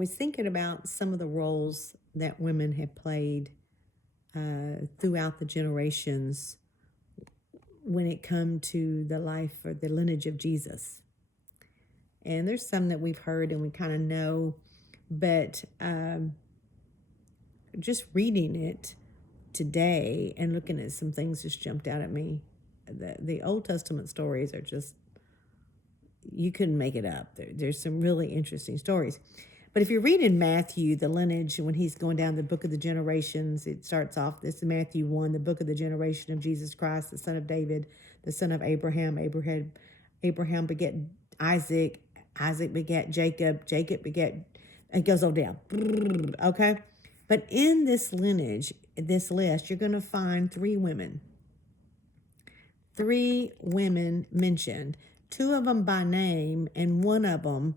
was thinking about some of the roles that women have played throughout the generations when it come to the life or the lineage of Jesus. And there's some that we've heard and we kind of know, but just reading it today and looking at some things just jumped out at me. The Old Testament stories are just, you couldn't make it up. There's some really interesting stories. But if you read in Matthew, the lineage, when he's going down the book of the generations, it starts off, this is Matthew 1, the book of the generation of Jesus Christ, the son of David, the son of Abraham. Abraham begat Isaac. Isaac begat Jacob. Jacob begat, it goes on down. Okay? But in this lineage, this list, you're going to find three women. Three women mentioned. Two of them by name, and one of them,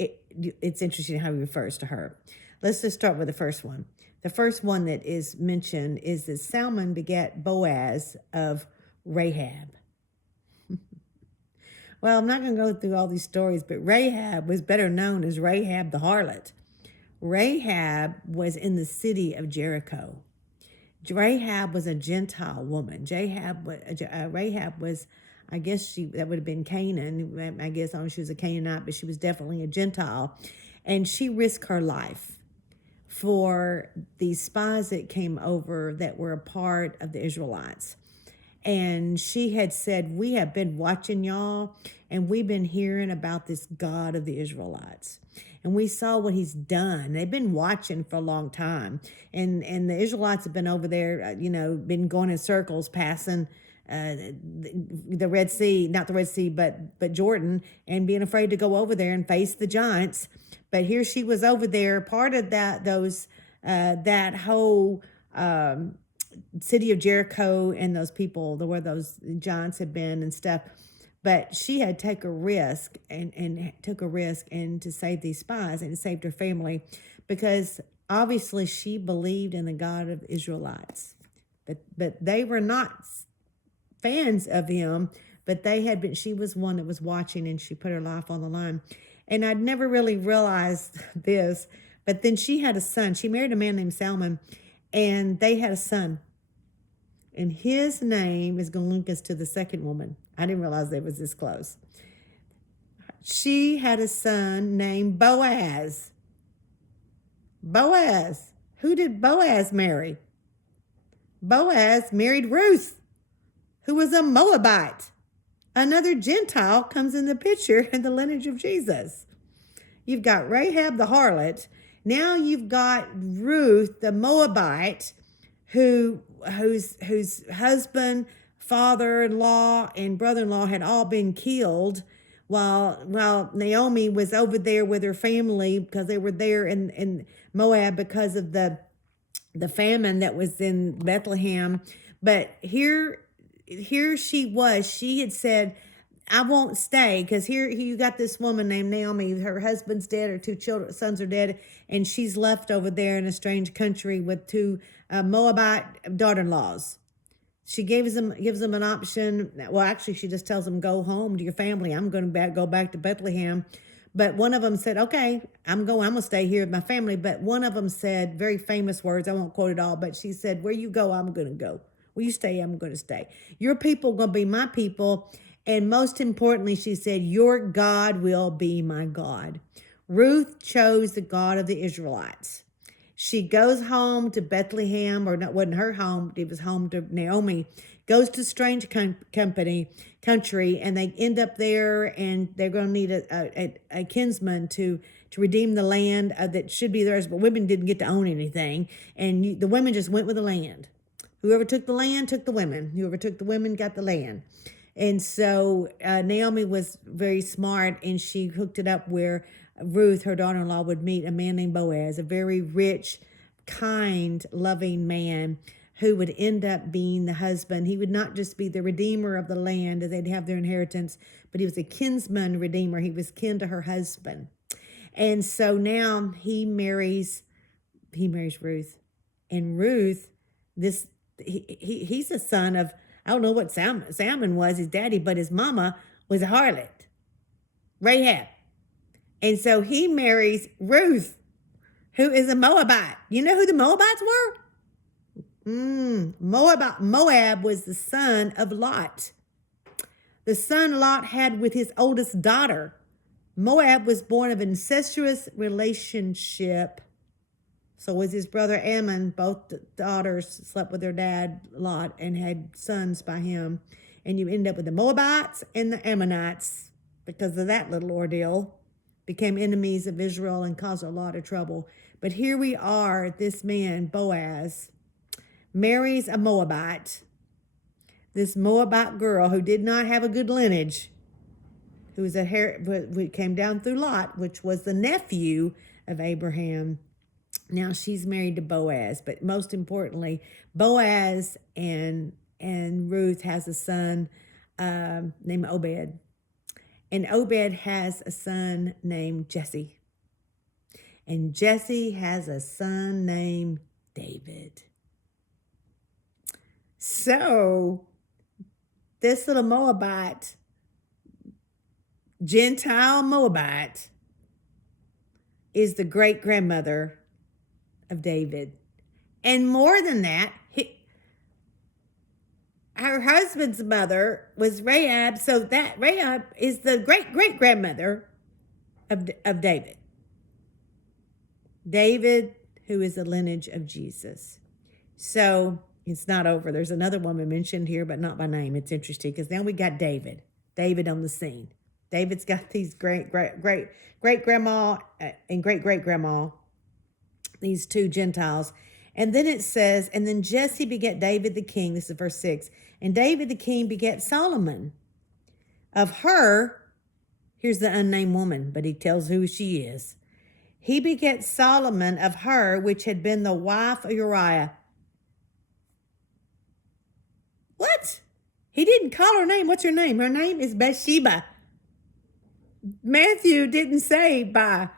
it's interesting how he refers to her. Let's just start with the first one. The first one that is mentioned is that Salmon begat Boaz of Rahab. Well, I'm not going to go through all these stories, but Rahab was better known as Rahab the harlot. Rahab was in the city of Jericho. Rahab was a Gentile woman. Rahab was, I guess that would have been Canaan. I guess she was a Canaanite, but she was definitely a Gentile. And she risked her life for these spies that came over that were a part of the Israelites. And she had said, we have been watching y'all, and we've been hearing about this God of the Israelites. And we saw what he's done. They've been watching for a long time. And the Israelites have been over there, been going in circles, passing the Red Sea, not the Red Sea, but Jordan, and being afraid to go over there and face the giants. But here she was over there, part of that whole city of Jericho, and those people, where those giants had been and stuff. But she had taken a risk and took a risk and to save these spies, and it saved her family, because obviously she believed in the God of the Israelites. But they were not fans of him, but she was one that was watching, and she put her life on the line. And I'd never really realized this, but then she had a son. She married a man named Salmon, and they had a son. And his name is going to link us to the second woman. I didn't realize they was this close. She had a son named Boaz. Boaz. Who did Boaz marry? Boaz married Ruth, who was a Moabite. Another Gentile comes in the picture in the lineage of Jesus. You've got Rahab the harlot. Now you've got Ruth the Moabite, whose husband, father-in-law, and brother-in-law had all been killed, while Naomi was over there with her family, because they were there in Moab because of the famine that was in Bethlehem. But here she had said, I won't stay, because here you got this woman named Naomi. Her husband's dead, her two sons are dead, and she's left over there in a strange country with two Moabite daughter-in-laws. She gives them an option. Well, actually, she just tells them, go home to your family. I'm going to go back to Bethlehem. But one of them said, okay, I'm going to stay here with my family. But one of them said very famous words. I won't quote it all, but she said, where you go, I'm going to go. Where you stay, I'm going to stay. Your people are going to be my people. And most importantly, she said, your God will be my God. Ruth chose the God of the Israelites. She goes home to Bethlehem, or it wasn't her home, it was home to Naomi, goes to strange country, and they end up there, and they're going to need a kinsman to redeem the land that should be theirs, but women didn't get to own anything, and the women just went with the land. Whoever took the land took the women. Whoever took the women got the land. And so Naomi was very smart, and she hooked it up where Ruth, her daughter-in-law, would meet a man named Boaz, a very rich, kind, loving man who would end up being the husband. He would not just be the redeemer of the land, as they'd have their inheritance, but he was a kinsman redeemer. He was kin to her husband. And so now he marries Ruth. And Ruth, he's a son of, I don't know what Salmon was, his daddy, but his mama was a harlot, Rahab. And so he marries Ruth, who is a Moabite. You know who the Moabites were? Moab was the son of Lot. The son Lot had with his oldest daughter. Moab was born of incestuous relationship. So was his brother Ammon. Both daughters slept with their dad Lot and had sons by him. And you end up with the Moabites and the Ammonites because of that little ordeal. Became enemies of Israel and caused a lot of trouble. But here we are, this man, Boaz, marries a Moabite. This Moabite girl who did not have a good lineage, who came down through Lot, which was the nephew of Abraham. Now she's married to Boaz, but most importantly, Boaz and Ruth has a son named Obed. And Obed has a son named Jesse. And Jesse has a son named David. So this little Moabite, Gentile Moabite, is the great-grandmother of David. And more than that, her husband's mother was Rahab, so that Rahab is the great-great-grandmother of David. David, who is the lineage of Jesus. So it's not over. There's another woman mentioned here, but not by name. It's interesting because now we got David on the scene. David's got these great-grandma and great-great-grandma, these two Gentiles. And then it says, and then Jesse begat David the king. This is verse 6. And David the king begat Solomon. Of her, here's the unnamed woman, but he tells who she is. He begat Solomon of her, which had been the wife of Uriah. What? He didn't call her name. What's her name? Her name is Bathsheba. Matthew didn't say by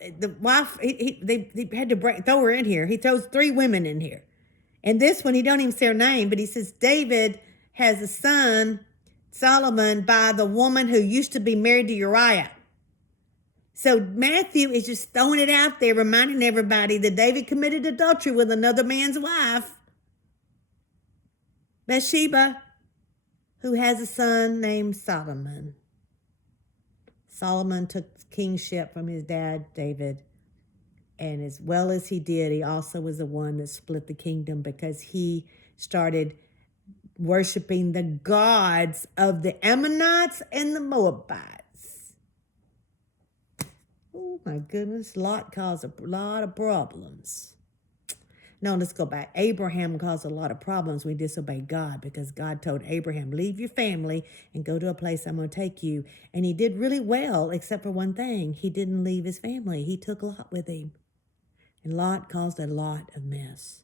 the wife. They had to throw her in here. He throws 3 women in here. And this one, he don't even say her name, but he says David has a son, Solomon, by the woman who used to be married to Uriah. So Matthew is just throwing it out there, reminding everybody that David committed adultery with another man's wife, Bathsheba, who has a son named Solomon. Solomon took kingship from his dad, David. And as well as he did, he also was the one that split the kingdom because he started worshiping the gods of the Ammonites and the Moabites. Oh my goodness, Lot caused a lot of problems. No, let's go back. Abraham caused a lot of problems when he disobeyed God because God told Abraham, leave your family and go to a place I'm going to take you. And he did really well, except for one thing. He didn't leave his family. He took Lot with him. And Lot caused a lot of mess.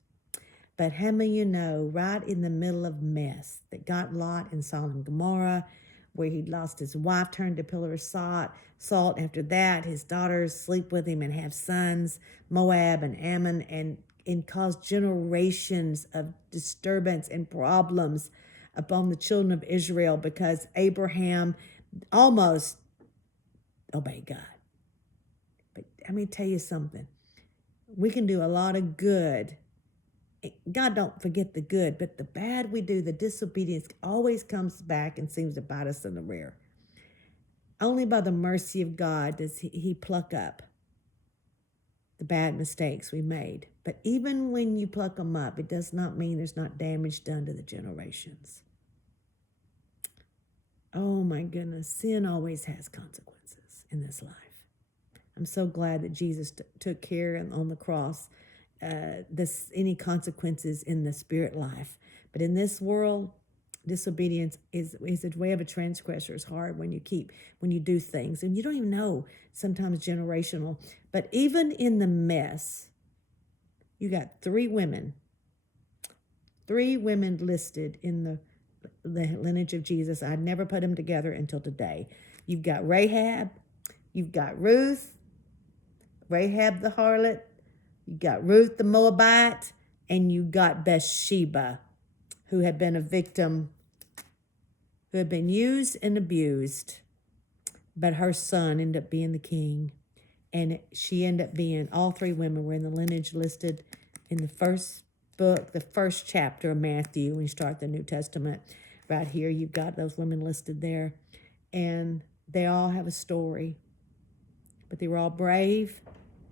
But how many of you know, right in the middle of mess that got Lot in Sodom and Gomorrah, where he lost his wife, turned to pillar of salt. After that, his daughters sleep with him and have sons, Moab and Ammon, and cause generations of disturbance and problems upon the children of Israel because Abraham almost obeyed God. But let me tell you something. We can do a lot of good. God don't forget the good, but the bad we do, the disobedience always comes back and seems to bite us in the rear. Only by the mercy of God does he pluck up the bad mistakes we made. But even when you pluck them up, it does not mean there's not damage done to the generations. Oh my goodness, sin always has consequences in this life. I'm so glad that Jesus took care on the cross, any consequences in the spirit life. But in this world, disobedience is a way of a transgressor. It's hard when you do things, and you don't even know, sometimes generational. But even in the mess, you got 3 women listed in the lineage of Jesus. I'd never put them together until today. You've got Rahab, you've got Ruth, Rahab the harlot, you got Ruth the Moabite, and you got Bathsheba, who had been a victim, who had been used and abused but her son ended up being the king. And she ended up being, all three women were in the lineage listed in the first book, the first chapter of Matthew, when you start the New Testament. Right here, you've got those women listed there. And they all have a story. But they were all brave,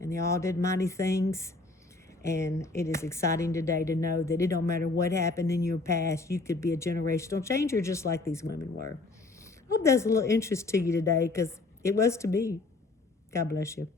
and they all did mighty things. And it is exciting today to know that it don't matter what happened in your past, you could be a generational changer just like these women were. I hope that's a little interest to you today, because it was to me. God bless you.